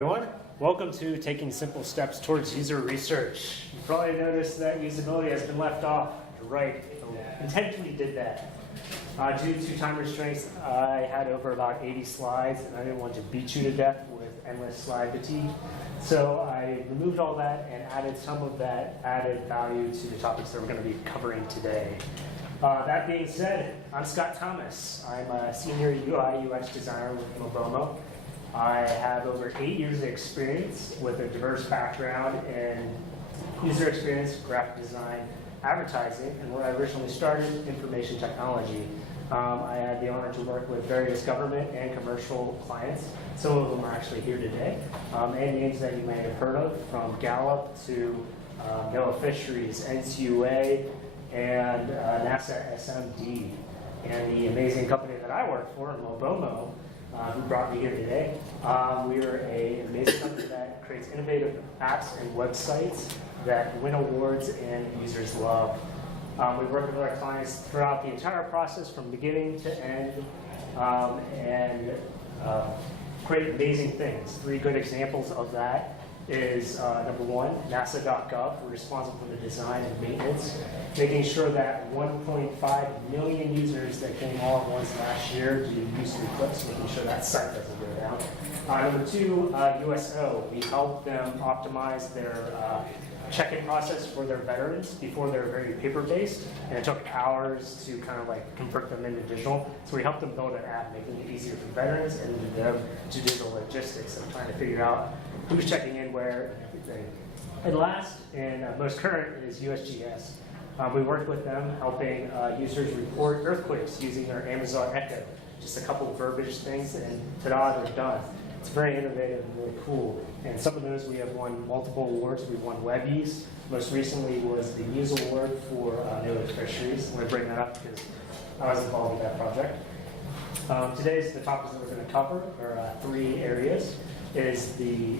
Everyone, welcome to Taking Simple Steps Towards User Research. You probably noticed that usability has been left off. You're right, I intentionally did that. Due to time restraints, I had over about 80 slides, and I didn't want to beat you to death with endless slide fatigue. So I removed all that and added some of that added value to the topics that we're going to be covering today. That being said, I'm Scott Thomas. I'm a senior UI UX designer with Lobomo. I have over 8 years of experience with a diverse background in user experience, graphic design, advertising, and where I originally started, information technology. I had the honor to work with various government and commercial clients. Some of them are actually here today. And names that you may have heard of, from Gallup to NOAA Fisheries, NCUA, and NASA SMD. And the amazing company that I work for, Lobomo, who brought me here today. We are an amazing company that creates innovative apps and websites that win awards and users love. We work with our clients throughout the entire process from beginning to end and create amazing things. 3 good examples of that is number 1, NASA.gov. We're responsible for the design and maintenance, making sure that 1.5 million users that came all at once last year do user clips, making sure that site doesn't go down. Number 2, USO. We help them optimize their check-in process for their veterans. Before they were very paper-based, and it took hours to kind of like convert them into digital. So we helped them build an app, making it easier for veterans and them to do the logistics of trying to figure out who's checking in where and everything. And last and most current is USGS. We worked with them helping users report earthquakes using their Amazon Echo. Just a couple of verbiage things, and ta-da, they're done. It's very innovative and really cool. And some of those we have won multiple awards. We've won Webbies. Most recently was the Muse Award for NOAA Fisheries. I'm going to bring that up because I was involved with that project. Today's the topics that we're going to cover are 3 areas. Is the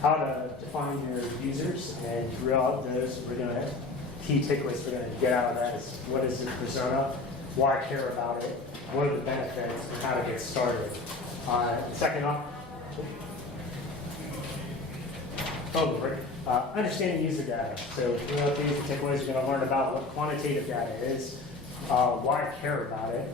how to define your users, and throughout those, we're going to key takeaways we're going to get out of that is what is the persona, why care about it, what are the benefits, and how to get started. Second off, understanding user data. So throughout these takeaways, we're going to learn about what quantitative data is, why care about it,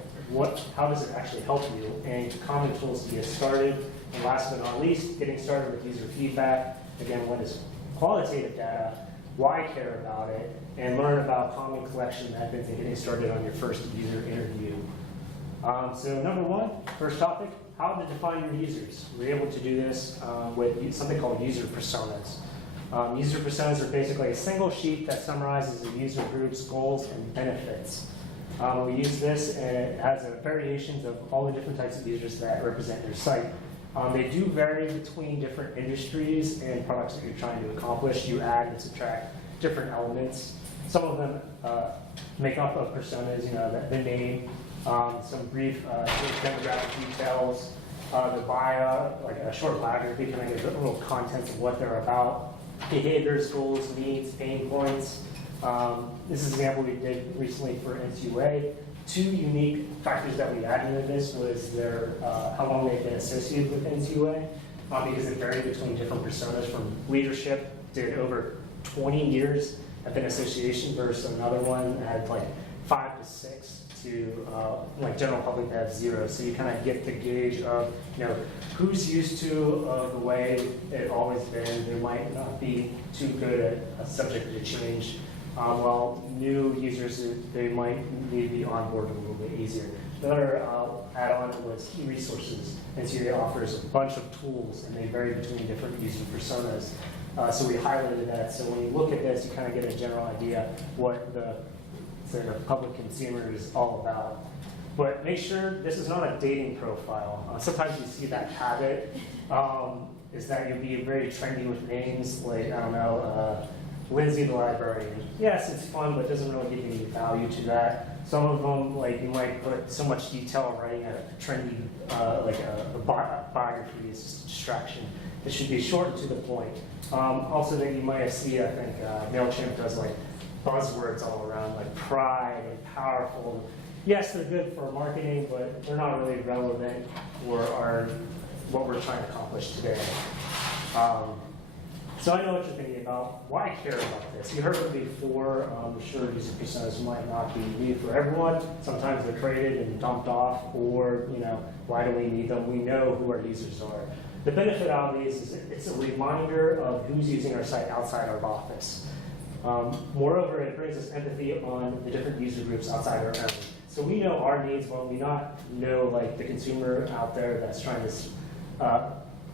how does it actually help you, and common tools to get started. And last but not least, getting started with user feedback. Again, what is qualitative data, why care about it, and learn about common collection methods and getting started on your first user interview. So number 1, first topic, how to define your users. We're able to do this with something called user personas. User personas are basically a single sheet that summarizes a user group's goals and benefits. We use this, and it has variations of all the different types of users that represent your site. They do vary between different industries and products that you're trying to accomplish. You add and subtract different elements. Some of them make up of personas, the name, some brief demographic details, the bio, like a short biography, kind of give a little content of what they're about, behaviors, goals, needs, pain points. This is an example we did recently for NCUA. 2 unique factors that we added into this was how long they've been associated with NCUA, because it varied between different personas. From leadership did over 20 years of an association versus another one that had like 5 to 6 to like general public that have 0. So you kind of get the gauge of who's used to the way it's always been. They might not be too good at subject to change. While new users, they might need to be onboarded a little bit easier. Another add-on was key resources. NCUA offers a bunch of tools, and they vary between different user personas. So we highlighted that. So when you look at this, you kind of get a general idea what the public consumer is all about. But make sure this is not a dating profile. Sometimes you see that habit, is that you'll be very trendy with names like, I don't know, Lindsay the librarian. Yes, it's fun, but it doesn't really give any value to that. Some of them, like you might put so much detail writing a trendy, like a biography is just a distraction. It should be short and to the point. Also, that you might have seen, I think MailChimp does like buzzwords all around, like pride and powerful. Yes, they're good for marketing, but they're not really relevant for our what we're trying to accomplish today. So I know what you're thinking about. Why care about this? You heard it before. I'm sure user personas might not be needed for everyone. Sometimes they're traded and dumped off, or why do we need them? We know who our users are. The benefit of these is it's a reminder of who's using our site outside our office. Moreover, it brings us empathy on the different user groups outside our own. So we know our needs when we not know like the consumer out there that's trying to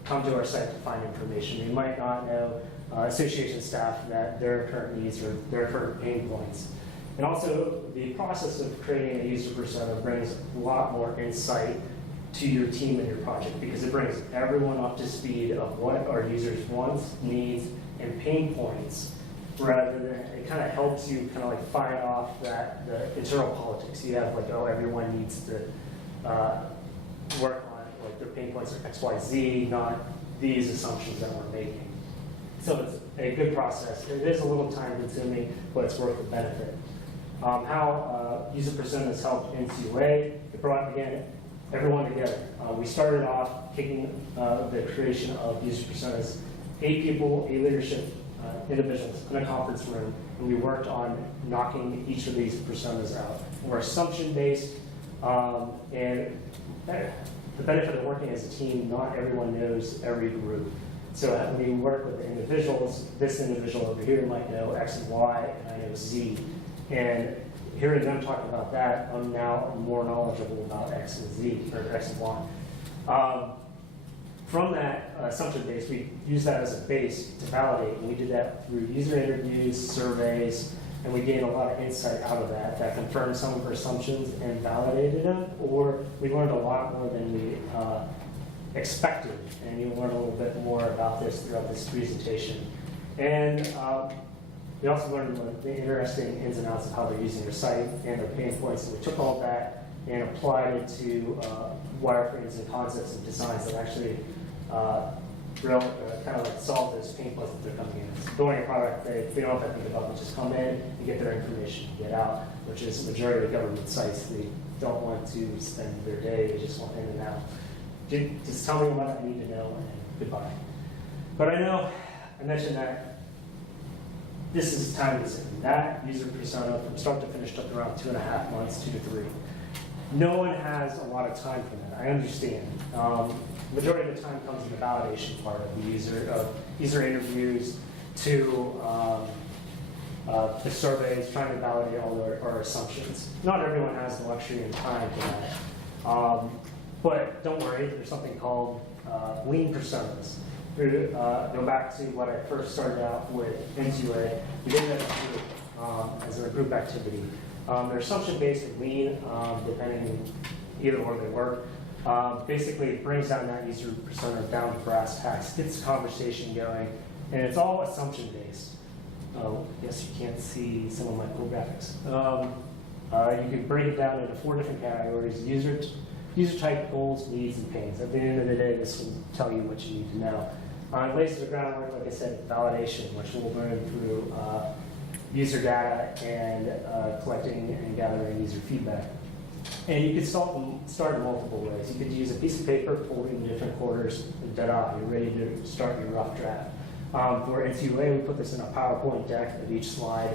come to our site to find information. We might not know association staff that their current needs or their current pain points. And also, the process of creating a user persona brings a lot more insight to your team and your project, because it brings everyone up to speed of what our users' wants, needs, and pain points, rather than it kind of helps you kind of like fight off the internal politics. You have like, oh, everyone needs to work on like their pain points are X, Y, Z, not these assumptions that we're making. So it's a good process. It is a little time consuming, but it's worth the benefit. How user personas helped NCUA, it brought, again, everyone together. We started off kicking the creation of user personas, 8 people, 8 leadership individuals in a conference room, and we worked on knocking each of these personas out. We're assumption-based, and the benefit of working as a team, not everyone knows every group. So when we work with the individuals, this individual over here might know X and Y, and I know Z. And hearing them talk about that, I'm now more knowledgeable about X and Z, or X and Y. From that assumption base, we use that as a base to validate, and we did that through user interviews, surveys, and we gained a lot of insight out of that confirmed some of our assumptions and validated them, or we learned a lot more than we expected, and you'll learn a little bit more about this throughout this presentation. And we also learned the interesting ins and outs of how they're using their site and their pain points, and we took all that and applied it to wireframes and concepts and designs that actually kind of like solve those pain points that they're coming in. It's building a product they don't have to think about, they just come in, you get their information, you get out, which is the majority of government sites. They don't want to spend their day, they just want in and out. Just tell me what I need to know, and goodbye. But I mentioned that this is time consuming. That user persona from start to finish took around 2.5 months, 2 to 3. No one has a lot of time for that. I understand. Majority of the time comes in the validation part of the user interviews to the surveys, trying to validate all our assumptions. Not everyone has the luxury and time for that. But don't worry, there's something called lean personas. Go back to what I first started out with NCUA. We did that as a group activity. They're assumption-based and lean, depending either where they work. Basically, it brings down that user persona down to brass tacks, gets the conversation going, and it's all assumption-based. Yes, you can't see some of my cool graphics. You can break it down into 4 different categories: user type, goals, needs, and pains. At the end of the day, this will tell you what you need to know. It lays the groundwork, like I said, validation, which we'll learn through user data and collecting and gathering user feedback. And you could start in multiple ways. You could use a piece of paper, fold it in different quarters, and ta-da, you're ready to start your rough draft. For NCUA, we put this in a PowerPoint deck of each slide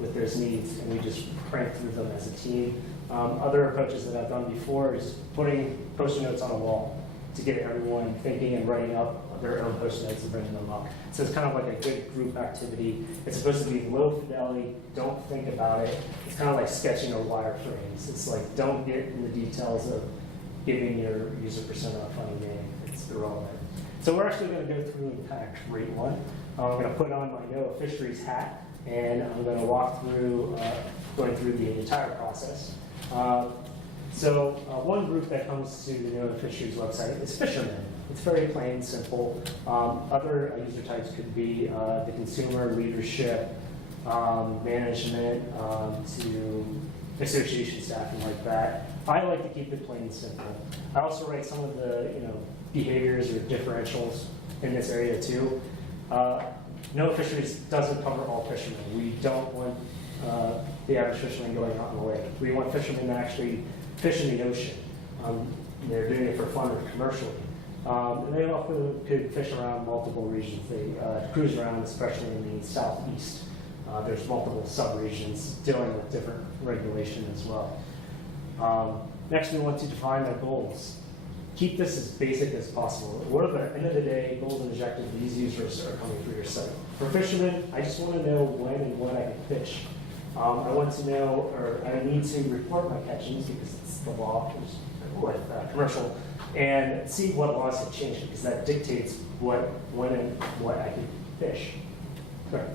with their needs, and we just crank through them as a team. Other approaches that I've done before is putting post-it notes on a wall to get everyone thinking and writing up their own post-it notes and bringing them up. So it's kind of like a good group activity. It's supposed to be low fidelity, don't think about it. It's kind of like sketching or wireframes. It's like, don't get in the details of giving your user persona a funny name. It's irrelevant. So we're actually going to go through and kind of create one. I'm going to put on my NOAA Fisheries hat, and I'm going to walk through, going through the entire process. One group that comes to the NOAA Fisheries website is fishermen. It's very plain, simple. Other user types could be the consumer, leadership, management, to association staff and like that. I like to keep it plain and simple. I also write some of the behaviors or differentials in this area too. NOAA Fisheries doesn't cover all fishermen. We don't want the average fisherman going out in the lake. We want fishermen to actually fish in the ocean. They're doing it for fun or commercially. And they often could fish around multiple regions. They cruise around, especially in the southeast. There's multiple sub-regions dealing with different regulation as well. Next, we want to define their goals. Keep this as basic as possible. What are the end of the day goals and objectives these users are coming through your site? For fishermen, I just want to know when and what I can fish. I want to know, or I need to report my catchings because it's the law with commercial, and see what laws have changed because that dictates when and what I can fish. Okay.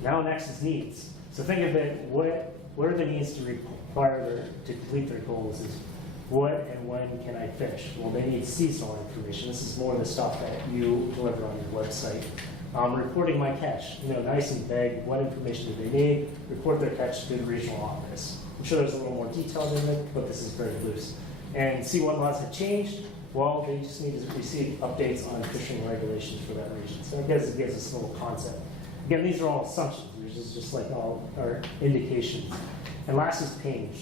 Now next is needs. So think of it, what are the needs to require to complete their goals is what and when can I fish? Well, they need seasonal information. This is more of the stuff that you deliver on your website. Reporting my catch, nice and vague. What information do they need? Report their catch to the regional office. I'm sure there's a little more detail in it, but this is very loose. And see what laws have changed. Well, they just need to receive updates on fishing regulations for that region. So it gives us a little concept. Again, these are all assumptions. These are just like all our indications. And last is pain.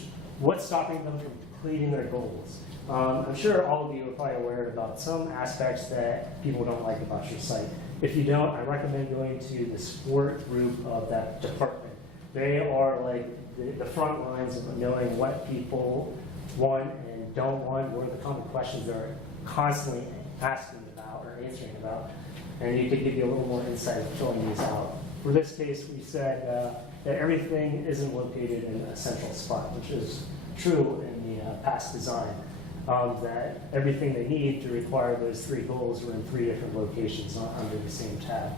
What's stopping them from completing their goals? I'm sure all of you are probably aware about some aspects that people don't like about your site. If you don't, I recommend going to the support group of that department. They are like the front lines of knowing what people want and don't want, what are the common questions they're constantly asking about or answering about. And you could give you a little more insight of filling these out. For this case, we said that everything isn't located in a central spot, which is true in the past design. That everything they need to require those 3 goals were in 3 different locations under the same tab.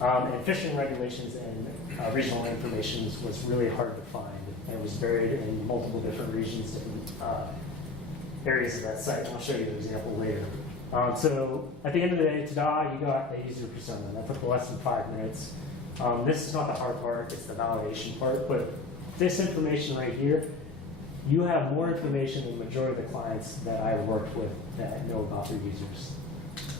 And fishing regulations and regional information was really hard to find. It was buried in multiple different regions, different areas of that site. And I'll show you an example later. So at the end of the day, ta-da, you got a user persona. That took less than 5 minutes. This is not the hard part, it's the validation part. But this information right here, you have more information than the majority of the clients that I worked with that know about their users.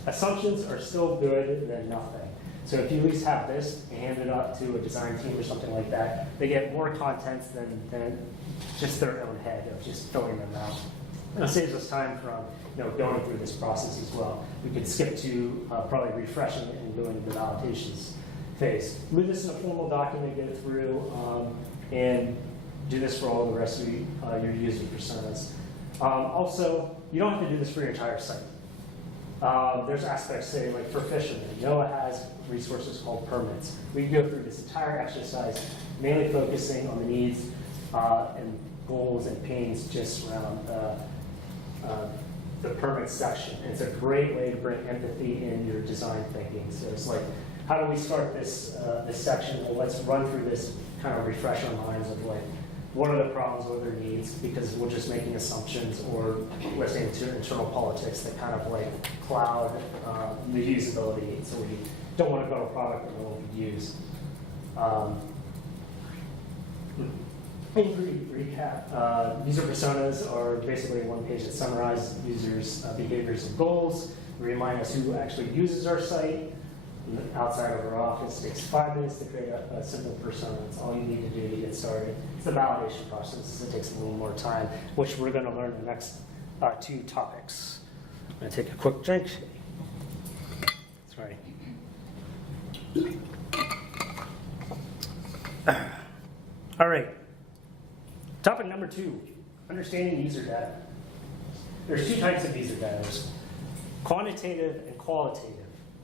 Assumptions are still good than nothing. So if you at least have this and hand it up to a design team or something like that, they get more content than just their own head of just filling them out. And it saves us time from going through this process as well. We could skip to probably refreshing it and going to the validations phase. Move this in a formal document, go through, and do this for all the rest of your user personas. Also, you don't have to do this for your entire site. There's aspects, say, like for fishermen. NOAA has resources called permits. We can go through this entire exercise, mainly focusing on the needs and goals and pains just around the permit section. And it's a great way to bring empathy in your design thinking. So it's like, how do we start this section? Well, let's run through this, kind of refresh our minds of like, what are the problems, what are their needs? Because we're just making assumptions or listening to internal politics that kind of like cloud the usability. So we don't want to build a product that no one could use. Recap. User personas are basically one page that summarizes users' behaviors and goals. Remind us who actually uses our site. Outside of our office, it takes 5 minutes to create a simple persona. That's all you need to do to get started. It's the validation process. It takes a little more time, which we're going to learn in the next 2 topics. I'm going to take a quick drink. Sorry. All right. Topic number 2, understanding user data. There's 2 types of user data. There's quantitative and qualitative.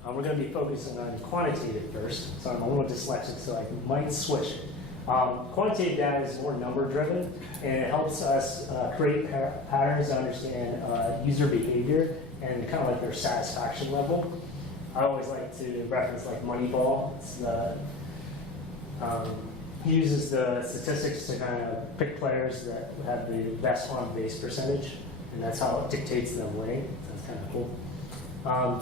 We're going to be focusing on quantitative first, so I'm a little dyslexic, so I might switch it. Quantitative data is more number-driven, and it helps us create patterns to understand user behavior and kind of like their satisfaction level. I always like to reference like Moneyball. It's he uses the statistics to kind of pick players that have the best on-base percentage, and that's how it dictates them winning. So that's kind of cool.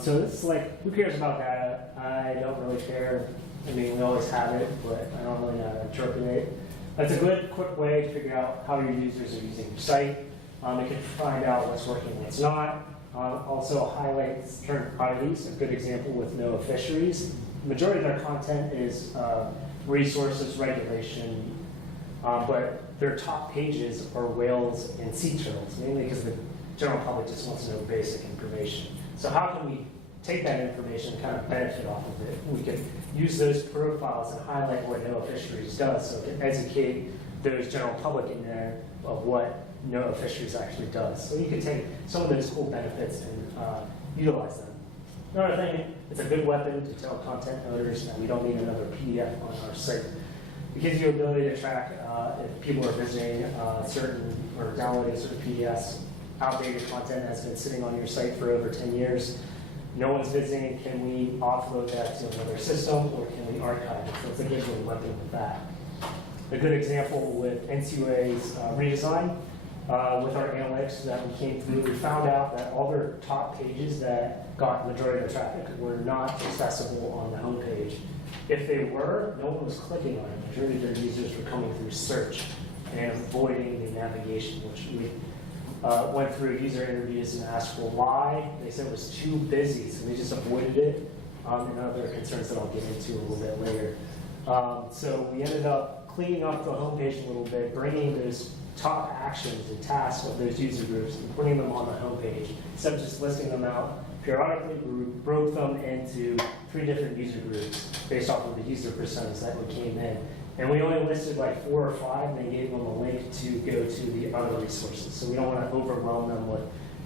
So it's like, who cares about data? I don't really care. I mean, we always have it, but I don't really know how to interpret it. That's a good, quick way to figure out how your users are using your site. It can find out what's working and what's not. Also highlights current priorities. A good example with NOAA fisheries. The majority of their content is resources, regulation, but their top pages are whales and sea turtles, mainly because general public just wants to know basic information. So how can we take that information and kind of benefit off of it? We can use those profiles and highlight what NOAA Fisheries does, so it can educate those general public in there of what NOAA Fisheries actually does. So you can take some of those cool benefits and utilize them. Another thing, it's a good weapon to tell content owners that we don't need another PDF on our site. It gives you the ability to track if people are visiting certain or downloading certain PDFs, outdated content that's been sitting on your site for over 10 years. No one's visiting. Can we offload that to another system, or can we archive it? So it's a good weapon with that. A good example with NCUA's Redesign, with our analytics that we came through, we found out that all their top pages that got majority of the traffic were not accessible on the homepage. If they were, no one was clicking on it. Majority of their users were coming through search and avoiding the navigation, which we went through user interviews and asked for why. They said it was too busy, so they just avoided it, and other concerns that I'll get into a little bit later. So we ended up cleaning up the homepage a little bit, bringing those top actions and tasks of those user groups and putting them on the homepage. Instead of just listing them out periodically, we broke them into 3 different user groups based off of the user personas that came in. And we only listed like 4 or 5, and then gave them a link to go to the other resources. So we don't want to overwhelm them with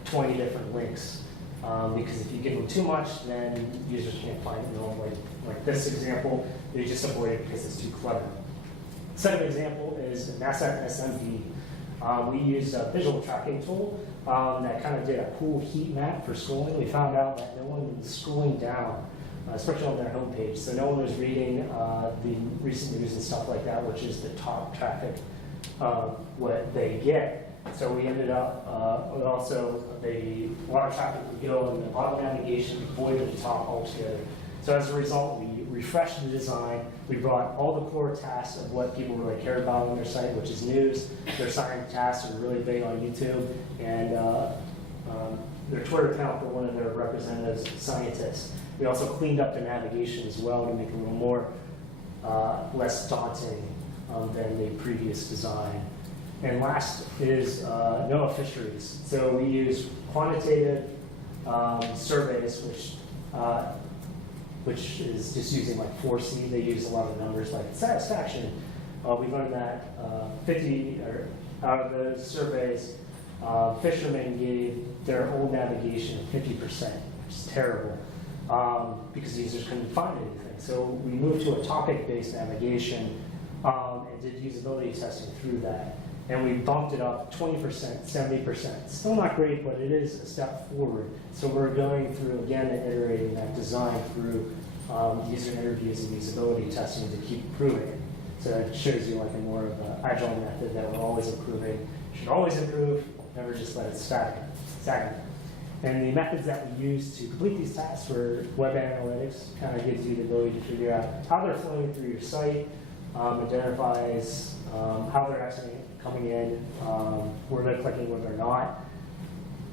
20 different links, because if you give them too much, then users can't find it. Like this example, they just avoid it because it's too cluttered. Second example is NASA SMB. We used a visual tracking tool that kind of did a cool heat map for schooling. We found out that no one was scrolling down, especially on their homepage. So no one was reading the recent news and stuff like that, which is the top traffic of what they get. So we ended up also, a lot of traffic would go in the bottom navigation, avoided the top altogether. So as a result, we refreshed the design. We brought all the core tasks of what people really care about on their site, which is news. Their science tasks are really big on YouTube, and their Twitter account for one of their representatives, scientists. We also cleaned up the navigation as well to make it a little more less daunting than the previous design. And last is NOAA Fisheries. So we use Quantitative Surveys, which is just using like 4C. They use a lot of numbers like satisfaction. We learned that 50 out of those surveys, fishermen gave their old navigation 50%, which is terrible, because users couldn't find anything. So we moved to a topic-based navigation and did usability testing through that. And we bumped it up 20%, 70%. Still not great, but it is a step forward. So we're going through, again, and iterating that design through user interviews and usability testing to keep improving it. So it shows you like a more of an agile method that we're always improving. Should always improve, never just let it stagnate. And the methods that we use to complete these tasks for web analytics kind of gives you the ability to figure out how they're flowing through your site, identifies how they're actually coming in, where they're clicking, where they're not.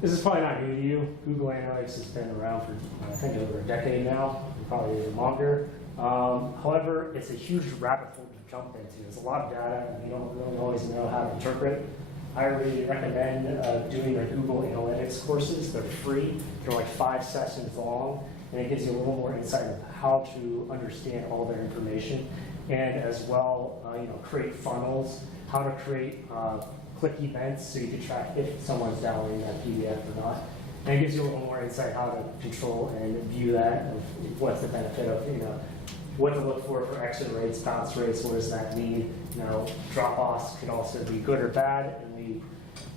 This is probably not new to you. Google Analytics has been around for, I think, over a decade now, and probably even longer. However, it's a huge rabbit hole to jump into. There's a lot of data, and you don't really always know how to interpret. I really recommend doing the Google Analytics courses. They're free. They're like 5 sessions long, and it gives you a little more insight of how to understand all their information, and as well, create funnels, how to create click events so you can track if someone's downloading that PDF or not. And it gives you a little more insight how to control and view that, of what's the benefit of, what to look for exit rates, bounce rates, what does that mean? Drop-offs could also be good or bad,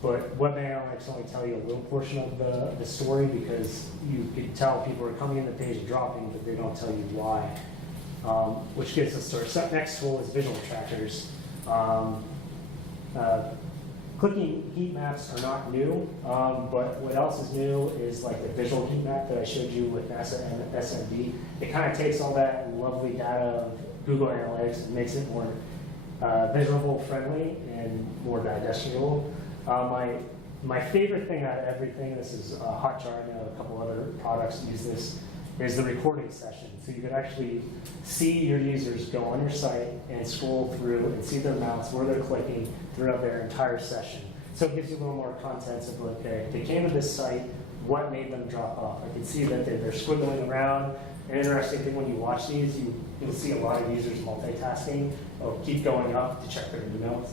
but web analytics only tell you a little portion of the story, because you can tell people are coming in the page and dropping, but they don't tell you why. Which gets us to our next tool is visual trackers. Clicking heat maps are not new, but what else is new is like the visual heat map that I showed you with NASA and SMB. It kind of takes all that lovely data of Google Analytics and makes it more visual friendly and more digestible. My favorite thing out of everything, this is Hotjar, I know a couple other products use this, is the recording session. So you can actually see your users go on your site and scroll through and see their mouse, where they're clicking throughout their entire session. So it gives you a little more content of, okay, they came to this site, what made them drop off? I can see that they're squiggling around. An interesting thing when you watch these, you'll see a lot of users multitasking. They'll keep going up to check their emails.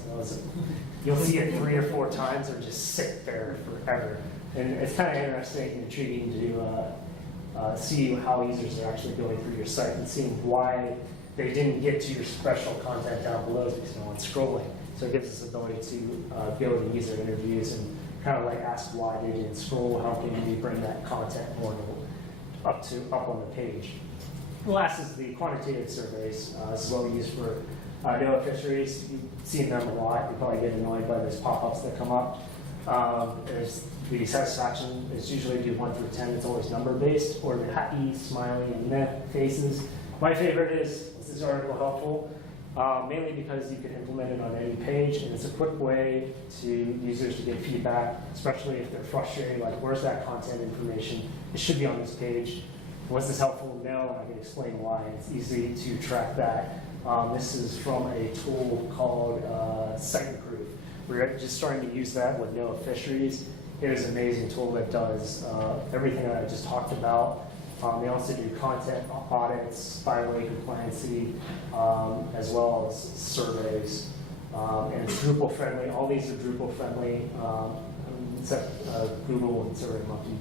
You'll see it 3 or 4 times or just sit there forever. And it's kind of interesting and intriguing to see how users are actually going through your site and seeing why they didn't get to your special content down below because no one's scrolling. So it gives us the ability to go to user interviews and kind of like ask why they didn't scroll, how can we bring that content more up on the page. The last is the quantitative surveys. This is what we use for NOAA fisheries. You've seen them a lot. You probably get annoyed by those pop-ups that come up. There's the satisfaction is usually do 1 through 10. It's always number-based, or the happy, smiley, and meh faces. My favorite is this article helpful? Mainly because you can implement it on any page, and it's a quick way to users to get feedback, especially if they're frustrated, like where's that content information? It should be on this page. Was this helpful? No, and I can explain why. It's easy to track that. This is from a tool called Site Improve. We're just starting to use that with NOAA fisheries. It is an amazing tool that does everything that I just talked about. They also do content audits, spiraling compliancy, as well as surveys. And it's Drupal friendly. All these are Drupal friendly, except Google and SurveyMonkey.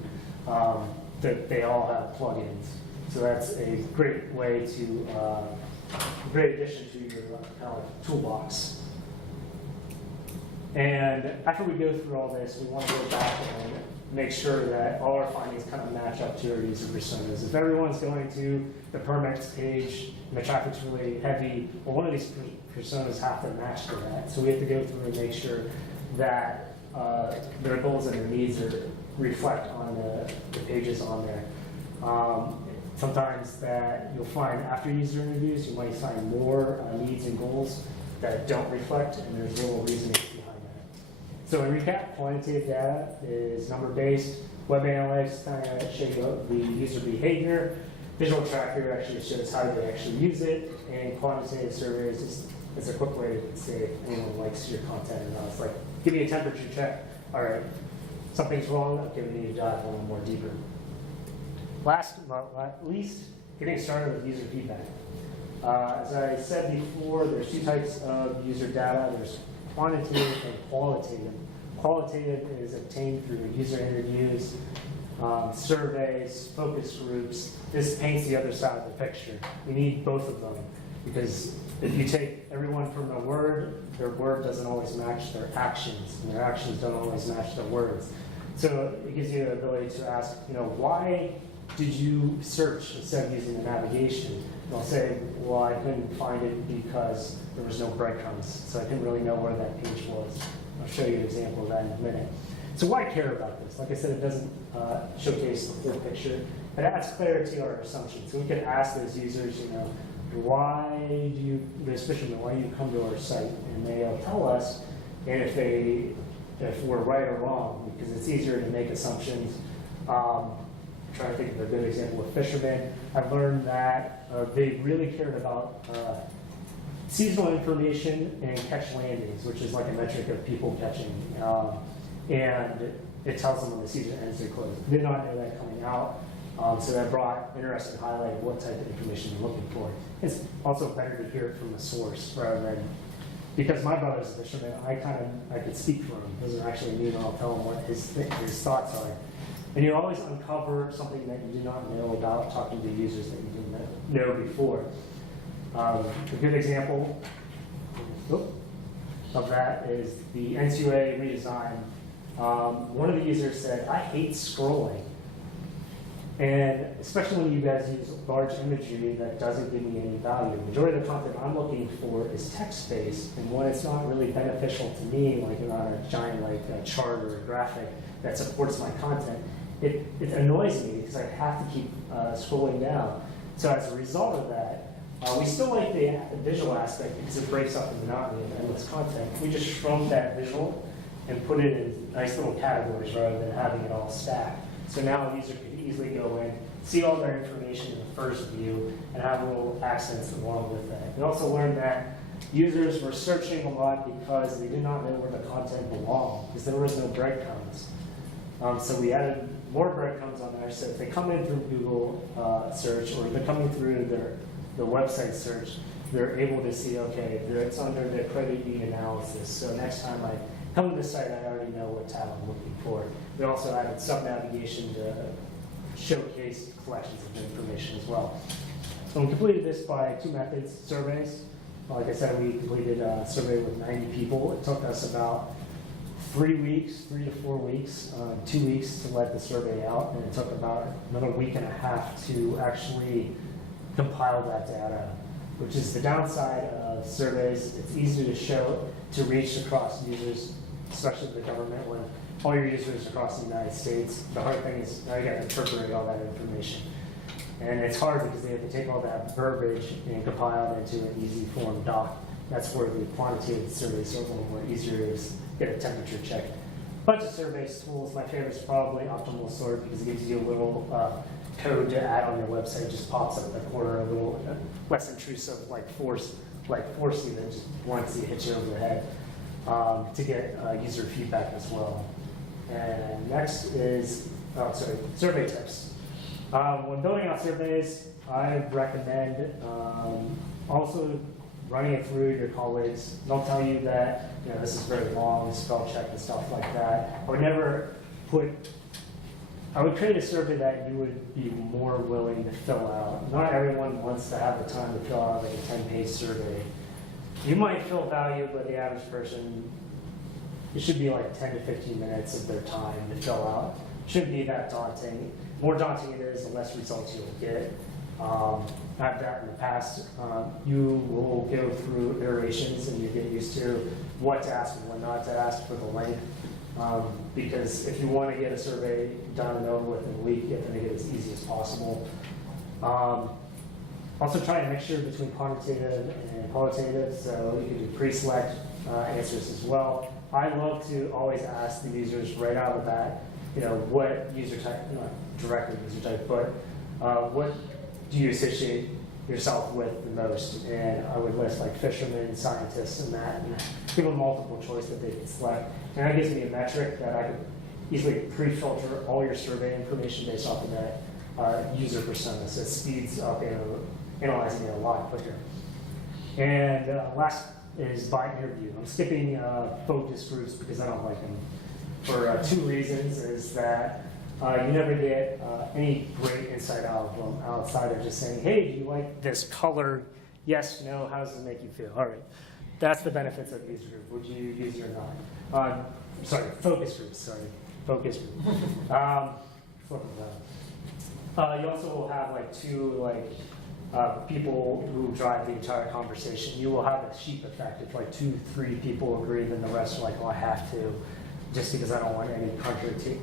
They all have plugins. So that's a great way to, great addition to your kind of like toolbox. And after we go through all this, we want to go back and make sure that all our findings kind of match up to our user personas. If everyone's going to the permits page and the traffic's really heavy, well, one of these personas have to match to that. So we have to go through and make sure that their goals and their needs reflect on the pages on there. Sometimes that you'll find after user interviews, you might find more needs and goals that don't reflect, and there's little reasoning behind that. So in recap, quantitative data is number-based. Web analytics kind of show you the user behavior. Visual tracker actually shows how they actually use it. And quantitative surveys is a quick way to say if anyone likes your content or not. It's like, give me a temperature check. All right, something's wrong. Okay, we need to dive a little more deeper. Last but not least, getting started with user feedback. As I said before, there's 2 types of user data. There's quantitative and qualitative. Qualitative is obtained through user interviews, surveys, focus groups. This paints the other side of the picture. We need both of them because if you take everyone from their word doesn't always match their actions, and their actions don't always match their words. So it gives you the ability to ask, why did you search instead of using the navigation? And I'll say, well, I couldn't find it because there was no breadcrumbs, so I didn't really know where that page was. I'll show you an example of that in a minute. So why care about this? Like I said, it doesn't showcase the full picture. It adds clarity to our assumptions. So we could ask those users, why do you come to our site? And they'll tell us, and if we're right or wrong, because it's easier to make assumptions. I'm trying to think of a good example with fishermen. I've learned that they really cared about seasonal information and catch landings, which is like a metric of people catching. And it tells them when the season ends or closes. Did not know that coming out. So that brought interesting highlight of what type of information you're looking for. It's also better to hear it from the source rather than, because my brother's a fisherman, I could speak for him. It doesn't actually mean I'll tell him what his thoughts are. And you always uncover something that you did not know about talking to users that you didn't know before. A good example of that is the NCUA Redesign. One of the users said, I hate scrolling. And especially when you guys use large imagery that doesn't give me any value. The majority of the content I'm looking for is text-based, and when it's not really beneficial to me, like on a giant chart or a graphic that supports my content, it annoys me because I have to keep scrolling down. So as a result of that, we still like the visual aspect because it breaks up the monotony of endless content. We just shrunk that visual and put it in nice little categories rather than having it all stacked. So now a user can easily go in, see all their information in the first view, and have little accents along with that. We also learned that Users were searching a lot because they did not know where the content belonged, because there was no breadcrumbs. So we added more breadcrumbs on there, so if they come in through Google search, or they're coming through the website search, they're able to see, okay, it's under the credit union analysis, so next time I come to the site, I already know what tab I'm looking for. We also added sub-navigation to showcase collections of information as well. So we completed this by 2 methods, surveys. Like I said, we completed a survey with 90 people. It took us about 3 to 4 weeks, 2 weeks to let the survey out, and it took about another week and a half to actually compile that data, which is the downside of surveys. It's easy to show, to reach across users, especially the government, when all your users across the United States. The hard thing is now you got to interpret all that information. And it's hard because they have to take all that verbiage and compile it into an easy form doc. That's where the quantitative surveys are a little more easier to get a temperature check. Bunch of surveys tools. My favorite is probably Optimal Sort because it gives you a little code to add on your website. It just pops up in the corner, a little less intrusive, like force you than just once you hit you over the head to get user feedback as well. And next is, survey tips. When building out surveys, I recommend also running it through your colleagues. They'll tell you that this is very long, spell check and stuff like that. I would create a survey that you would be more willing to fill out. Not everyone wants to have the time to fill out like a 10-page survey. You might feel value, but the average person, it should be like 10 to 15 minutes of their time to fill out. It shouldn't be that daunting. The more daunting it is, the less results you'll get. I've had that in the past. You will go through iterations and you get used to what to ask and what not to ask for the length. Because if you want to get a survey done and over with in a week, you have to make it as easy as possible. Also try and mixture between quantitative and qualitative, so you can do pre-select answers as well. I love to always ask the users right out of the bat, what user type, not directly user type, but what do you associate yourself with the most? And I would list like fishermen, scientists, and that, and give them multiple choice that they can select. And that gives me a metric that I could easily pre-filter all your survey information based off of that user persona. So it speeds up analyzing it a lot quicker. And last is by interview. I'm skipping focus groups because I don't like them for 2 reasons. Is that you never get any great insight out of them outside of just saying, hey, do you like this color? Yes, no, how does it make you feel? All right. That's the benefits of user group. Would you use it or not? Focus groups. Focus group. You also will have like 2 people who drive the entire conversation. You will have a sheep effect. If like 2, 3 people agree, then the rest are like, well, I have to, just because I don't want any confrontation.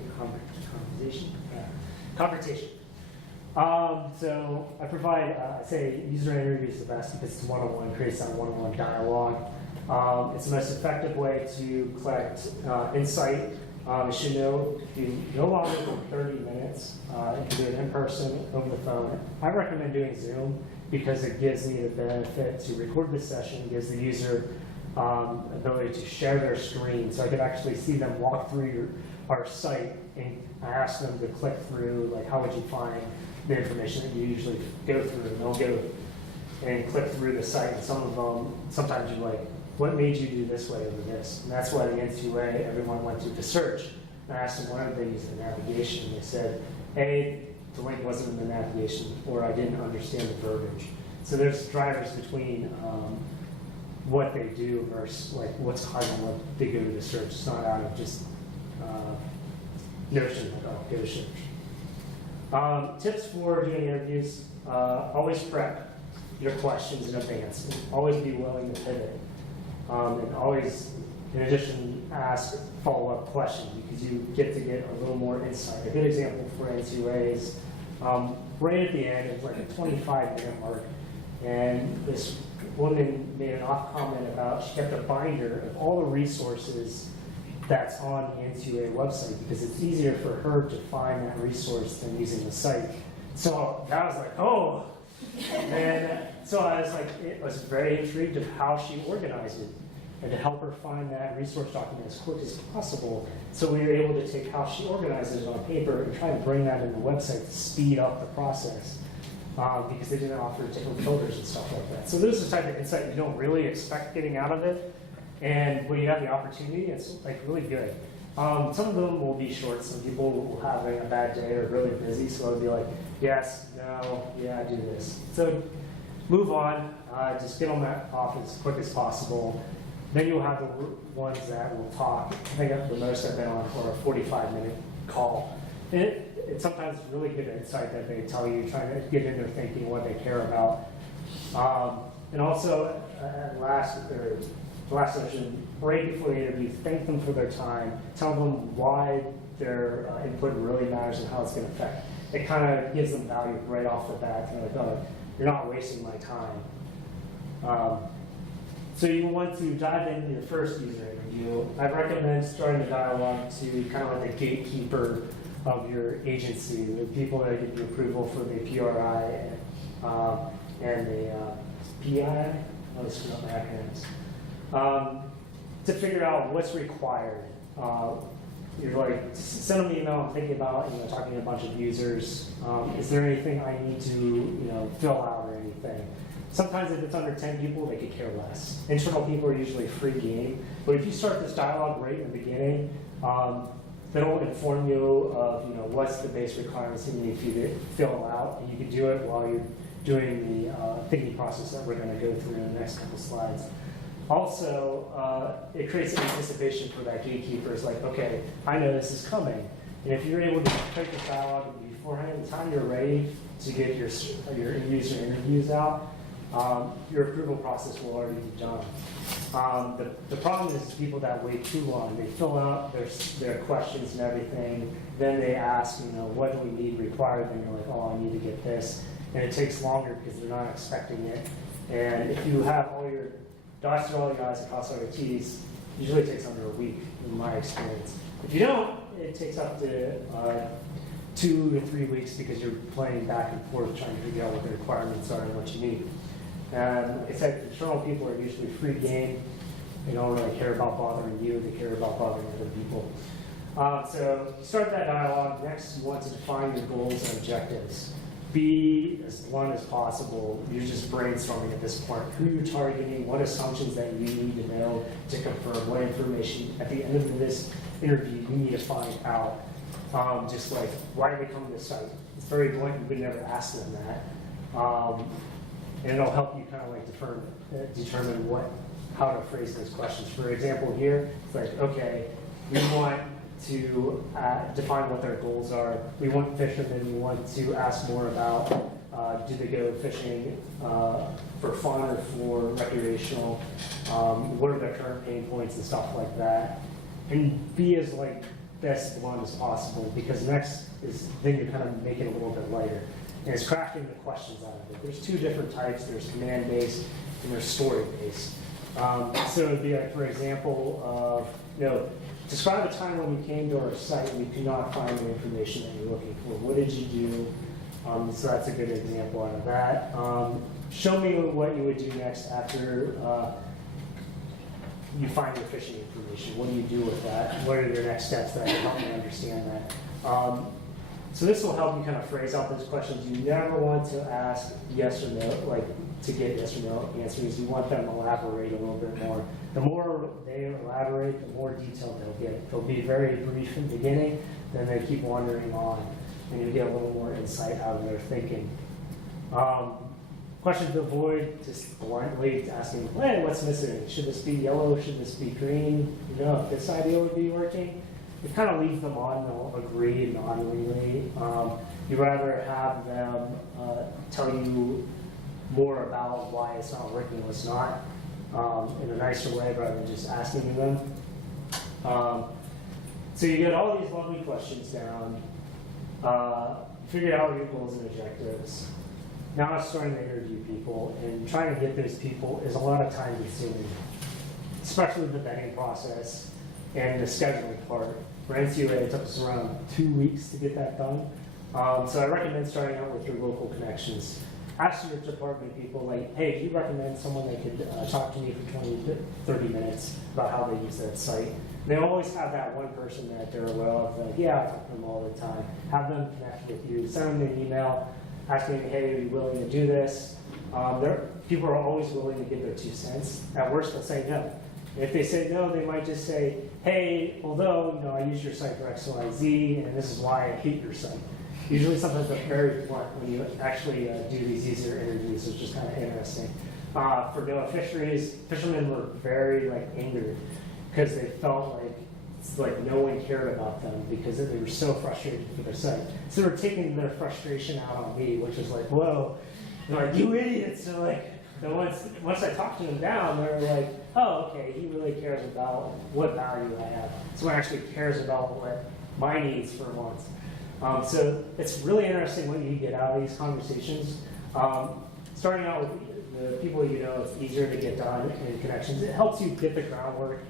So I provide, I say user interview is the best because it's one-on-one, creates that one-on-one dialogue. It's the most effective way to collect insight. You should know if you no longer than 30 minutes, you can do it in person, over the phone. I recommend doing Zoom because it gives me the benefit to record the session, gives the user ability to share their screen. So I could actually see them walk through our site, and I ask them to click through, like, how would you find the information that you usually go through, and they'll go and click through the site. And some of them, sometimes you're like, what made you do this way over this? And that's why the NCUA, everyone went to the search. And I asked them why did they use the navigation, and they said, A, the link wasn't in the navigation, or I didn't understand the verbiage. So there's drivers between what they do versus like what's causing what they go to the search. It's not out of just notion like, oh, go to search. Tips for doing interviews, always prep your questions in advance. And always be willing to pivot. And always, in addition, ask follow-up questions because you get to get a little more insight. A good example for NCUA is right at the end, it's like a 25-minute mark, and this woman made an off comment about she kept a binder of all the resources that's on the NCUA website because it's easier for her to find that resource than using the site. So that was like, oh, And so I was very intrigued of how she organized it, and to help her find that resource document as quick as possible. So we were able to take how she organizes it on paper and try to bring that into the website to speed up the process, because they didn't offer different filters and stuff like that. So this is the type of insight you don't really expect getting out of it, and when you have the opportunity, it's like really good. Some of them will be short. Some people will have a bad day or really busy, so it'll be like, yes, no, yeah, do this. So move on, just get them off as quick as possible. Then you'll have the ones that will talk. I think the most I've been on for a 45-minute call. And it sometimes it's really good insight that they tell you, trying to get in their thinking, what they care about. And also, last session, right before the interview, thank them for their time. Tell them why their input really matters and how it's going to affect. It kind of gives them value right off the bat. They're like, oh, you're not wasting my time. So you want to dive into your first user interview. I recommend starting the dialogue to kind of like the gatekeeper of your agency, the people that give you approval for the PRI and the PI. I'll screw up my acronyms. To figure out what's required. You're like, send them an email. I'm thinking about talking to a bunch of users. Is there anything I need to fill out or anything? Sometimes if it's under 10 people, they could care less. Internal people are usually free game. But if you start this dialogue right in the beginning, that'll inform you of what's the base requirements you need to fill out, and you can do it while you're doing the thinking process that we're going to go through in the next couple slides. Also, it creates an anticipation for that gatekeeper. It's like, okay, I know this is coming. And if you're able to take this dialogue beforehand, the time you're ready to get your user interviews out, your approval process will already be done. The problem is people that wait too long. They fill out their questions and everything. Then they ask, what do we need required? Then you're like, oh, I need to get this. And it takes longer because they're not expecting it. And if you have all your dotted all your I's and crossed all your T's, usually it takes under a week, in my experience. If you don't, it takes up to 2 to 3 weeks because you're playing back and forth trying to figure out what the requirements are and what you need. And like I said, internal people are usually free game. They don't really care about bothering you, they care about bothering other people. So start that dialogue. Next, you want to define your goals and objectives. Be as blunt as possible. You're just brainstorming at this point. Who you're targeting, what assumptions that you need to know to confirm, what information at the end of this interview you need to find out. Just like, why do they come to this site? It's very blunt, you would never ask them that. And it'll help you kind of like determine how to phrase those questions. For example here, it's like, okay, we want to define what their goals are. We want fishermen, we want to ask more about do they go fishing for fun or for recreational? What are their current pain points and stuff like that? And be as like best blunt as possible, because next is then you kind of make it a little bit lighter. And it's crafting the questions out of it. There's two different types. There's command-based and there's story-based. So it would be like, for example, describe a time when you came to our site and you could not find the information that you're looking for. What did you do? So that's a good example out of that. Show me what you would do next after you find your fishing information. What do you do with that? What are your next steps that can help me understand that? So this will help you kind of phrase out those questions. You never want to ask yes or no, like to get yes or no answers. You want them to elaborate a little bit more. The more they elaborate, the more detailed they'll get. They'll be very brief in the beginning, then they keep wandering on, and you get a little more insight out of their thinking. Questions to avoid, just bluntly asking, hey, what's missing? Should this be yellow? Should this be green? If this idea would be working. It kind of leaves them on, they'll agree non-willingly. You'd rather have them tell you more about why it's not working or it's not in a nicer way rather than just asking them. So you get all these lovely questions down, figure out your goals and objectives. Now it's starting to interview people, and trying to get those people is a lot of time consuming, especially the vetting process and the scheduling part. For NCUA, it took us around 2 weeks to get that done. So I recommend starting out with your local connections. ask your department people, like, hey, do you recommend someone that could talk to me for 20 to 30 minutes about how they use that site? They always have that one person that they're aware of, like, yeah, I talk to them all the time. Have them connect with you, send them an email, asking, hey, are you willing to do this? People are always willing to give their 2 cents. At worst, they'll say no. If they say no, they might just say, hey, although I use your site for X, Y, Z, and this is why I hate your site. Usually sometimes they're very blunt when you actually do these user interviews, which is kind of interesting. For Noah fisheries, fishermen were very angered because they felt like no one cared about them because they were so frustrated with their site. So they were taking their frustration out on me, which was like, whoa, you idiots. So once I talked to them down, they were like, oh, okay, he really cares about what value I have. Someone actually cares about what my needs for once. So it's really interesting what you get out of these conversations. Starting out with the people it's easier to get done in connections. It helps you get the groundwork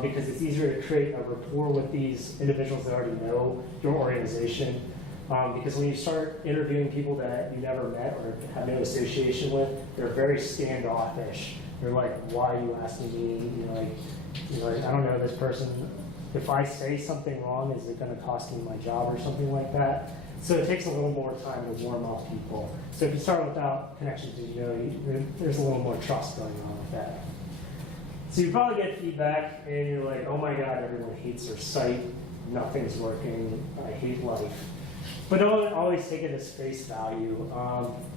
because it's easier to create a rapport with these individuals that already know your organization. Because when you start interviewing people that you never met or have no association with, they're very standoffish. They're like, why are you asking me? I don't know this person. If I say something wrong, is it going to cost me my job or something like that? So it takes a little more time to warm up people. So if you start without connections, there's a little more trust going on with that. So you probably get feedback and you're like, oh my God, everyone hates their site. Nothing's working. I hate life. But don't always take it as face value.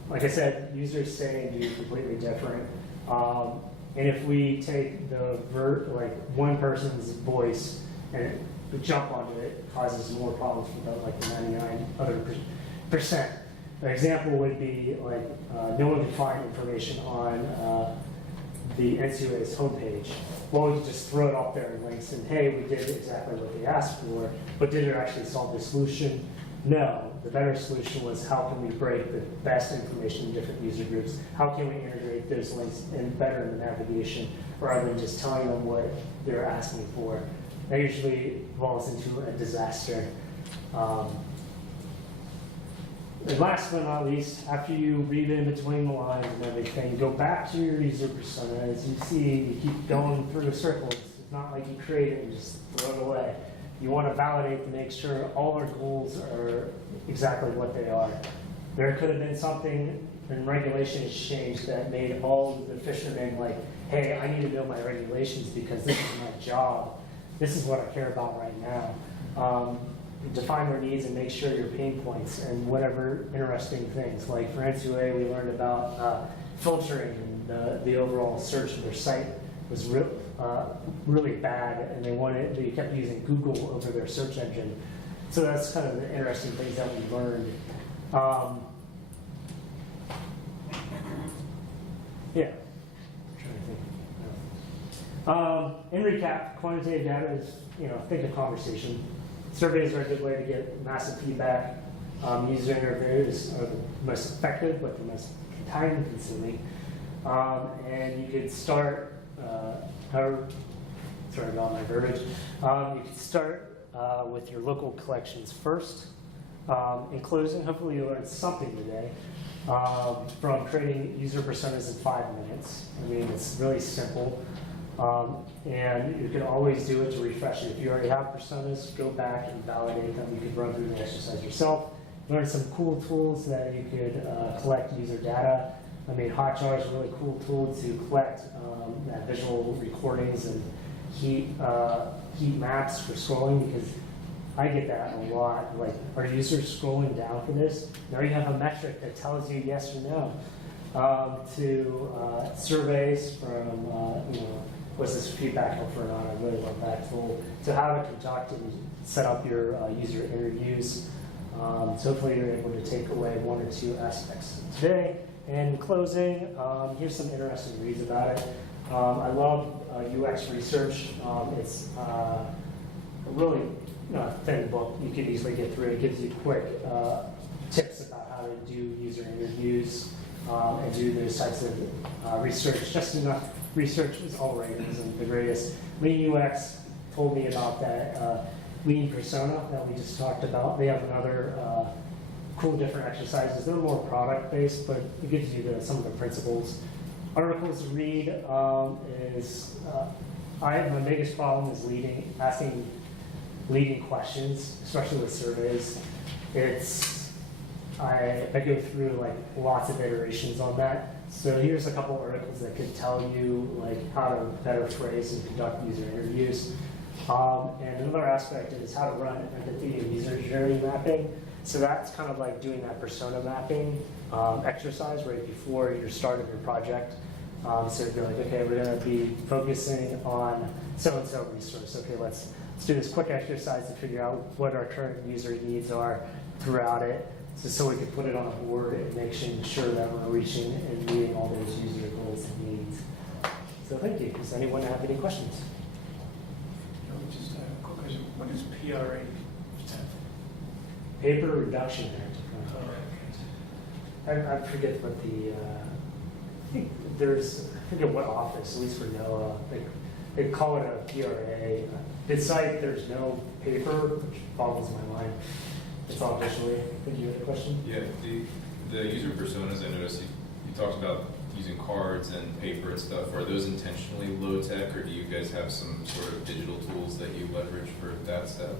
Like I said, users say and do completely different. And if we take one person's voice and jump onto it, it causes more problems for the 99 other percent. An example would be no one can find information on the NCUA's homepage. Well, we could just throw it up there in links and hey, we did exactly what they asked for, but did it actually solve the solution? No. The better solution was how can we break the best information in different user groups? How can we integrate those links and better in the navigation rather than just telling them what they're asking for? That usually evolves into a disaster. And last but not least, after you read in between the lines and everything, go back to your user persona. As you see, you keep going through the circles. It's not like you create it and just throw it away. You want to validate to make sure all our goals are exactly what they are. There could have been something in regulations changed that made all the fishermen like, hey, I need to know my regulations because this is my job. This is what I care about right now. Define their needs and make sure your pain points and whatever interesting things. Like for NCUA, we learned about filtering and the overall search of their site was really bad, and they kept using Google over their search engine. So that's kind of the interesting things that we learned. Yeah. In recap, quantitative data is, think of conversation. Surveys are a good way to get massive feedback. User interviews are the most effective, but the most time-consuming. And you could start, sorry about my verbiage. You could start with your local collections first. In closing, hopefully you learned something today from creating user personas in 5 minutes. I mean, it's really simple. And you can always do it to refresh it. If you already have personas, go back and validate them. You can run through the exercise yourself. Learn some cool tools that you could collect user data. I mean, Hotjar is a really cool tool to collect visual recordings and heat maps for scrolling, because I get that a lot. Like, are users scrolling down for this? Now you have a metric that tells you yes or no. To surveys from, was this feedback helpful or not? I really love that tool. To how to conduct and set up your user interviews. So hopefully you're able to take away 1 or 2 aspects today. And in closing, here's some interesting reads about it. I love UX research. It's a really thin book. You can easily get through it. It gives you quick tips about how to do user interviews and do those types of research. Just enough research is already the greatest. Lean UX told me about that lean persona that we just talked about. They have another cool different exercises. They're more product-based, but it gives you some of the principles. Articles to read is, my biggest problem is asking leading questions, especially with surveys. I go through like lots of iterations on that. So here's a couple articles that could tell you like how to better phrase and conduct user interviews. And another aspect is how to run empathy and user journey mapping. So that's kind of like doing that persona mapping exercise right before you're starting your project. So you're like, okay, we're going to be focusing on so-and-so resource. Okay, let's do this quick exercise to figure out what our current user needs are throughout it, so we can put it on a board and make sure that we're reaching and meeting all those user goals and needs. So thank you. Does anyone have any questions? Just a quick question. What is PRA stand for? Paper reduction rate. I forget what I forget what office, at least for NOAA, they call it a PRA. This site, there's no paper, which boggles my mind. It's all visually. Did you have a question? Yeah, the user personas, I noticed you talked about using cards and paper and stuff. Are those intentionally low tech, or do you guys have some sort of digital tools that you leverage for that stuff?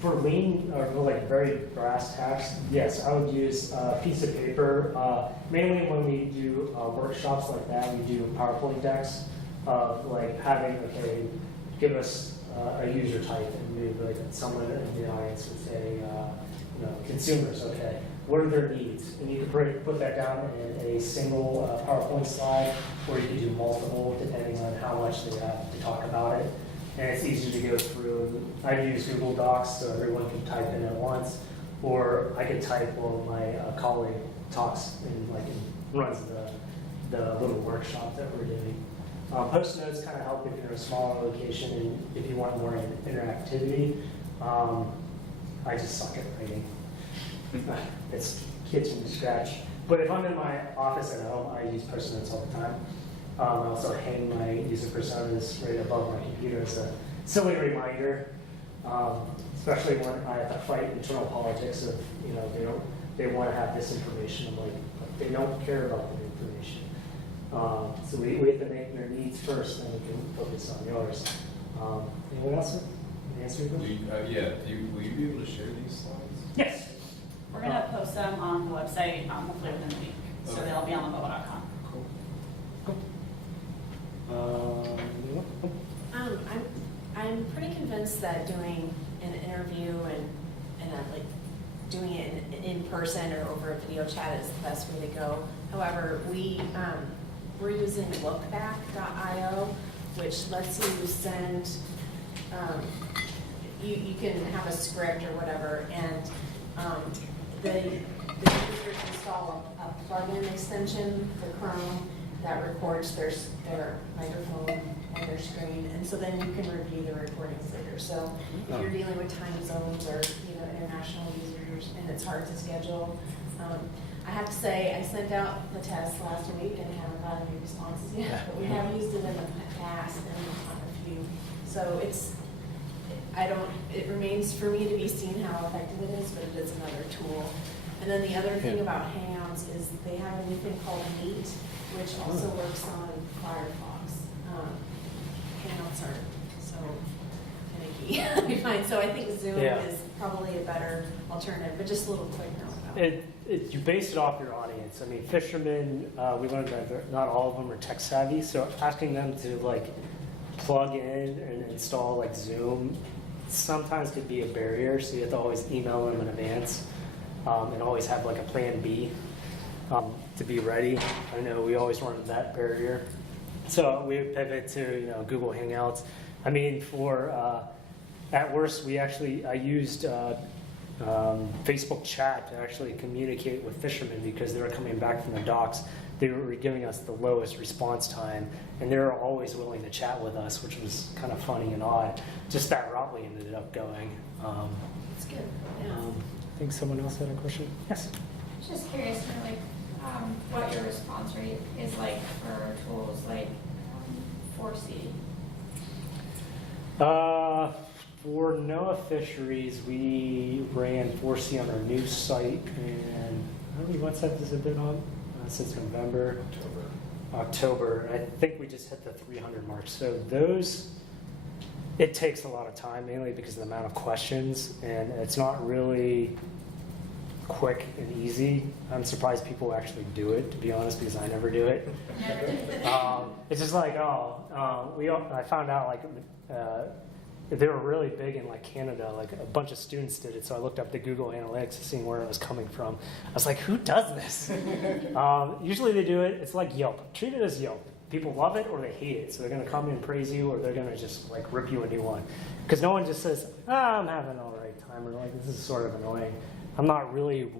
For lean or like very brass tacks, yes, I would use a piece of paper. Mainly when we do workshops like that, we do PowerPoint decks of like having, okay, give us a user type, and maybe like someone in the audience would say, consumers, okay, what are their needs? And you could put that down in a single PowerPoint slide, or you could do multiple depending on how much they have to talk about it. And it's easy to go through. I use Google Docs so everyone can type in at once, or I could type while my colleague talks and runs the little workshop that we're doing. Post notes kind of help if you're in a smaller location and if you want more interactivity. I just suck at writing. It's kitchen scratch. But if I'm in my office at home, I use post notes all the time. I also hang my user personas right above my computer as a silly reminder, especially when I have to fight internal politics of, they want to have this information. I'm like, but they don't care about the information. So we have to make their needs first, then we can focus on yours. Anyone else answer your question? Will you be able to share these slides? Yes. We're going to post them on the website hopefully within the week. So Okay. they'll be on Lobomo.com. Cool. I'm pretty convinced that doing an interview and doing it in person or over a video chat is the best way to go. However, we're using lookback.io, which lets you send, you can have a script or whatever, and the users install a plugin extension for Chrome that records their microphone and their screen, and so then you can review the recordings later. So if you're dealing with time zones or international users and it's hard to schedule, I have to say I sent out the test last week and haven't gotten any responses yet, but we have used it in the past and on a few. So it remains for me to be seen how effective it is, but it is another tool. And then the other thing about Hangouts is they have a new thing called Meet, which also works on Firefox. Hangouts are so finicky, I find. So I think Zoom is probably a better alternative, but just a little quick note about it. You base it off your audience. I mean, fishermen, we learned that not all of them are tech savvy, so asking them to plug in and install Zoom sometimes could be a barrier, so you have to always email them in advance and always have a plan B to be ready. I know we always run into that barrier. So we pivot to Google Hangouts. I mean, at worst, I used Facebook chat to actually communicate with fishermen because they were coming back from the docks. They were giving us the lowest response time, and they were always willing to chat with us, which was kind of funny and odd. Just that route we ended up going. It's good. Yeah. I think someone else had a question. Yes. Just curious to know, what your response rate is like for tools like 4C. For NOAA Fisheries, we ran 4C on our new site, and how many months has it been on? Since November. October. I think we just hit the 300 mark. So those, it takes a lot of time, mainly because of the amount of questions, and it's not really quick and easy. I'm surprised people actually do it, to be honest, because I never do it. It's just like, I found out like they were really big in like Canada, like a bunch of students did it, so I looked up the Google Analytics to see where it was coming from. I was like, who does this? Usually they do it, it's like Yelp. Treat it as Yelp. People love it or they hate it, so they're going to come and praise you, or they're going to just like rip you a new one. Because no one just says, I'm having an all right time, or like, this is sort of annoying. I'm not really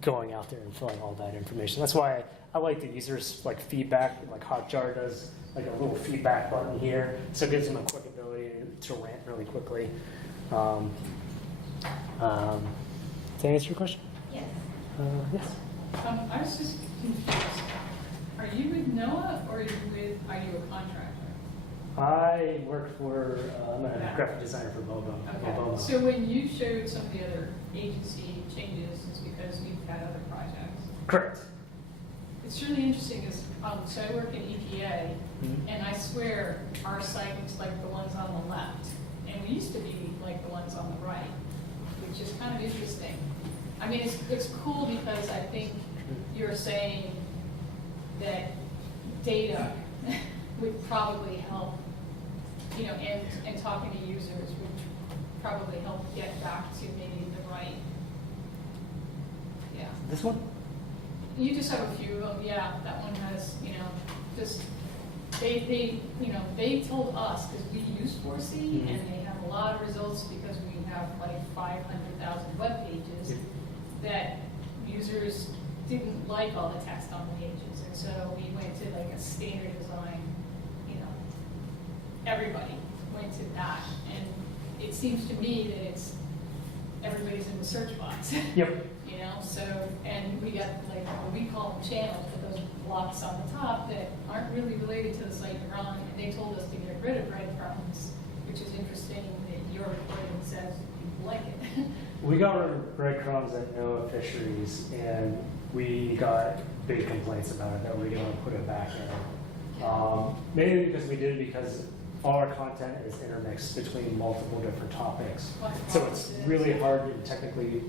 going out there and filling all that information. That's why I like the users like feedback, like Hotjar does like a little feedback button here, so it gives them a quick ability to rant really quickly. Did I answer your question? Yes. Yes. I was just confused. Are you with NOAA or are you a contractor? I work for, I'm a graphic designer for Lobomo. Okay. So when you showed some of the other agency changes, it's because you've had other projects. Correct. It's really interesting because, so I work in EPA, and I swear our site looks like the ones on the left. And we used to be like the ones on the right, which is kind of interesting. I mean, it's cool because I think you're saying that data would probably help, you know, and talking to users would probably help get back to maybe the right. Yeah. This one? You just have a few of them, yeah. That one has, you know, just they you know, they told us because we use 4C and they have a lot of results because we have like 500,000 web pages that users didn't like all the text on the pages, and so we went to like a standard design. You know, everybody went to that, and it seems to me that it's everybody's in the search box. Yep. You know, so, and we got like, what we call them channels, but those blocks on the top that aren't really related to the site you're on, and they told us to get rid of breadcrumbs, which is interesting that your recording says you like it. We got rid of breadcrumbs at NOAA Fisheries, and we got big complaints about it, that we're going to put it back in. Mainly because we did it because all our content is intermixed between multiple different topics. So it's really hard and technically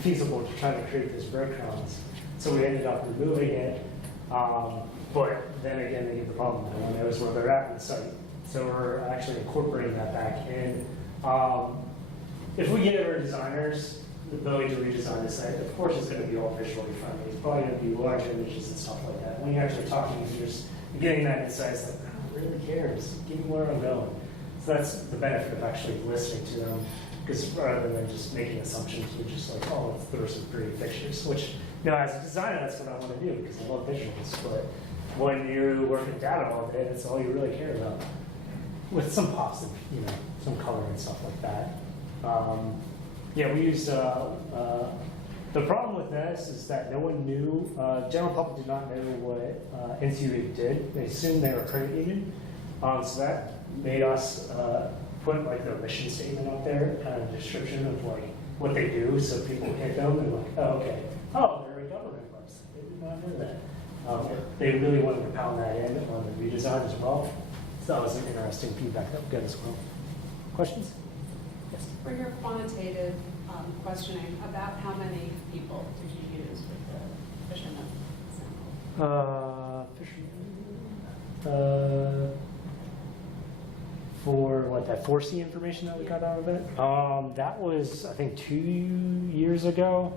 feasible to try to create those breadcrumbs. So we ended up removing it. But then again, they get the problem. No one knows where they're at in the site. So we're actually incorporating that back in. If we give our designers the ability to redesign the site, of course it's going to be all visually friendly. It's probably going to be large images and stuff like that. When you're actually talking to users, you're getting that insight, it's like, oh, really cares? Give me where I'm going. So that's the benefit of actually listening to them, because rather than just making assumptions, we're just like, oh, let's throw some pretty pictures, which, you know, as a designer, that's what I want to do, because I love visuals. But when you're working data all day, that's all you really care about. With some pops and, you know, some color and stuff like that. Yeah, we used, the problem with this is that no one knew, general public did not know what NCUA did. They assumed they were accredited. So that made us put like their mission statement up there, kind of a description of like what they do, so people hit them and like, oh, okay, oh, they're a government website. They did not know that. They really wanted to pound that in on the redesign as well. So that was an interesting feedback that we got as well. Questions? Yes. For your quantitative questioning, about how many people did you use with the fishermen sample? For what, that 4C information that we got out of it? That was, I think, 2 years ago.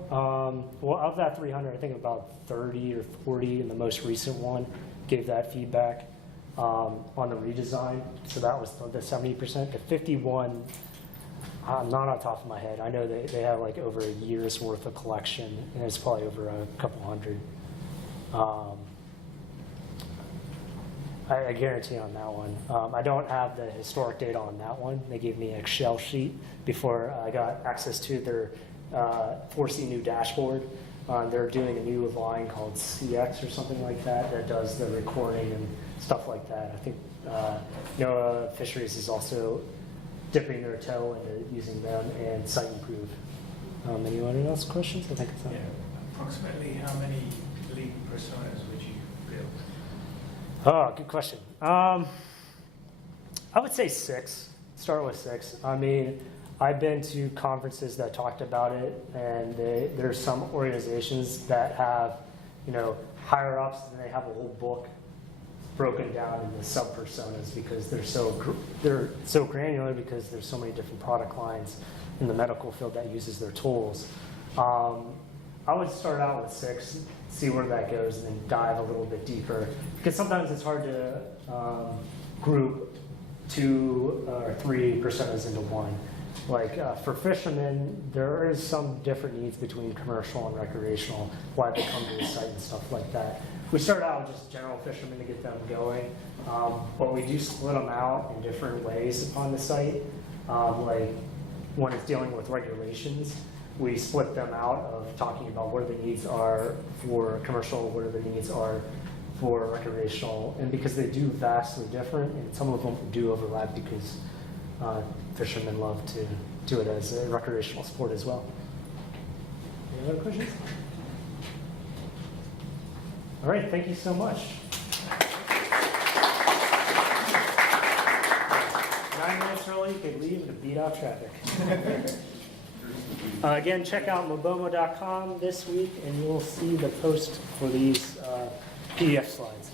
Well, of that 300, I think about 30 or 40 in the most recent one gave that feedback on the redesign. So that was the 70%. The 51, not on top of my head. I know they have like over a year's worth of collection, and it's probably over a couple hundred. I guarantee on that one. I don't have the historic data on that one. They gave me an Excel sheet before I got access to their 4C new dashboard. They're doing a new line called CX or something like that that does the recording and stuff like that. I think NOAA Fisheries is also dipping their toe into using them and site improve. Anyone else questions? I think it's Yeah, approximately how many lead personas would you build? Oh, good question. I would say 6. Start with 6. I mean, I've been to conferences that talked about it, and there's some organizations that have, higher ups, and they have a whole book broken down into sub-personas because they're so granular because there's so many different product lines in the medical field that uses their tools. I would start out with 6, see where that goes, and then dive a little bit deeper. Because sometimes it's hard to group 2 or 3 personas into one. Like for fishermen, there is some different needs between commercial and recreational, why they come to the site and stuff like that. We start out with just general fishermen to get them going, but we do split them out in different ways upon the site. Like when it's dealing with regulations, we split them out of talking about what the needs are for commercial, what the needs are for recreational, and because they do vastly different, and some of them do overlap because fishermen love to do it as a recreational sport as well. Any other questions? All right, thank you so much. 9 minutes early, you could leave and beat out traffic. Again, check out lobomo.com this week, and you'll see the post for these PDF slides.